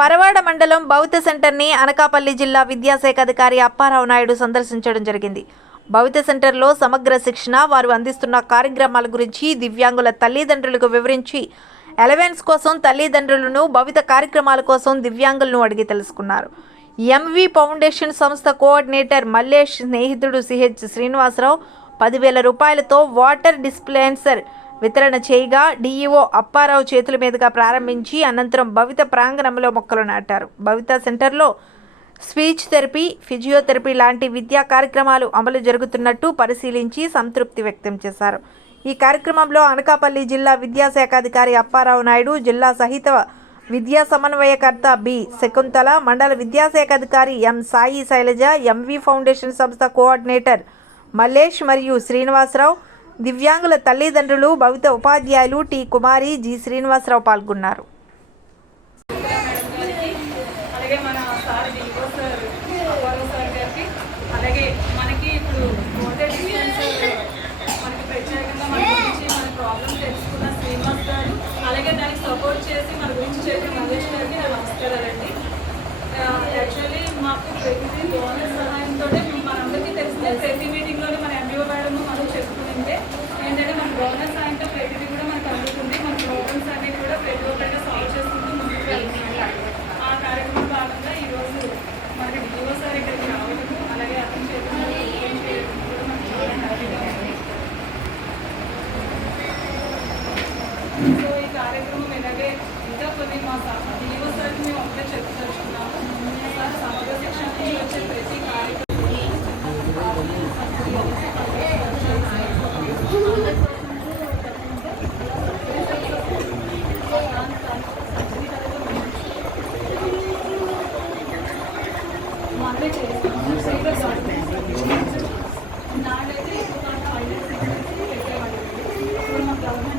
పరవాడ మండలం భౌత సెంటర్ని అనకాపల్లి జిల్లా విద్యాశాఖ అధికారి అప్పారావు నాయుడు సందర్శించడం జరిగింది. భౌత సెంటర్లో సమగ్ర శిక్షణ వారు అందిస్తున్న కార్యక్రమాల గురించి దివ్యాంగుల తల్లిదండ్రులకు వివరించి ఎలవెన్స్ కోసం తల్లిదండ్రులను భవిత కార్యక్రమాల కోసం దివ్యాంగులను అడిగి తెలుసుకున్నారు. ఎంవి ఫౌండేషన్ సంస్థ కోఆర్డినేటర్ మల్లేష్ స్నేహితుడు సిహెచ్ శ్రీనివాసరావు పదివేల రూపాయలతో వాటర్ డిస్ప్లేన్సర్ వితరణ చేయగా డీఈఓ అప్పారావు చేతుల మీదుగా ప్రారంభించి అనంతరం భవిత ప్రాంగణంలో మొక్కలు నాటారు. భవిత సెంటర్లో స్పీచ్ థెరపీ ఫిజియోథెరపీ లాంటి విద్యా కార్యక్రమాలు అమలు జరుగుతున్నట్టు పరిశీలించి సంతృప్తి వ్యక్తం చేశారు. ఈ కార్యక్రమంలో అనకాపల్లి జిల్లా విద్యాశాఖ అధికారి అప్పారావు నాయుడు జిల్లా సహిత విద్యా సమన్వయకర్త బి. శకుంతల మండల విద్యాశాఖ అధికారి M. Sai Shailaja MV foundation సంస్థ కోఆర్డినేటర్ మల్లేష్ మరియు శ్రీనివాసరావు దివ్యాంగుల తల్లిదండ్రులు భవిత ఉపాధ్యాయులు టి. కుమారి జి. శ్రీనివాసరావు పాల్గొన్నారు. సపోర్ట్ చేసి మన గురించి చెప్పిన మహేష్ గారికి నా నమస్కారాలండి. యాక్చువల్లీ మాకు ప్రతిదీ డోనర్ సహాయంతో మనందరికీ తెలిసిన ప్రతి మీటింగ్ సో ఈ కార్యక్రమం ఇలాగే ఇంకా కొన్ని మా డిఓ సార్కి మేము ఒకటే చెప్తున్నాము సార్ సమగ్ర శిక్షణ నుంచి వచ్చే ప్రతి మనమే చేస్తాము సీరియస్ నాకైతే ఎక్కువ కాదు ఐలెట్ సీరియస్ పెట్టేవాళ్ళు ఇప్పుడు మా గవర్నమెంట్